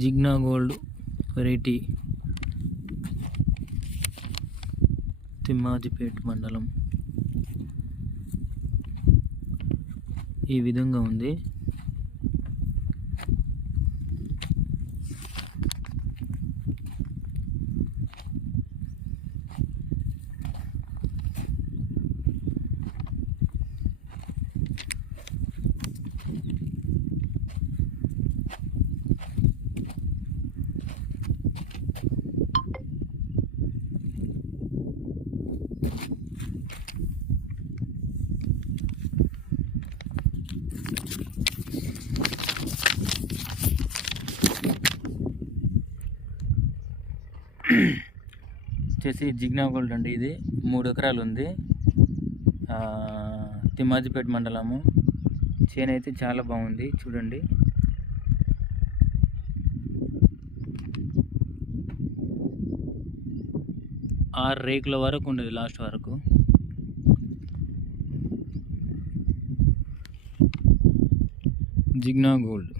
జిగ్నా gold variety తిమ్మాజిపేట్ మండలం. ఈ విధంగా ఉంది. వచ్చేసి జిగ్నా గోల్డ్ అండి ఇది. మూడు ఎకరాలు ఉంది. తిమ్మాజిపేట మండలము. చేను అయితే చాలా బాగుంది. చూడండి. ఆరు రేకుల వరకు ఉండేది లాస్ట్ వరకు. జిగ్నా గోల్డ్.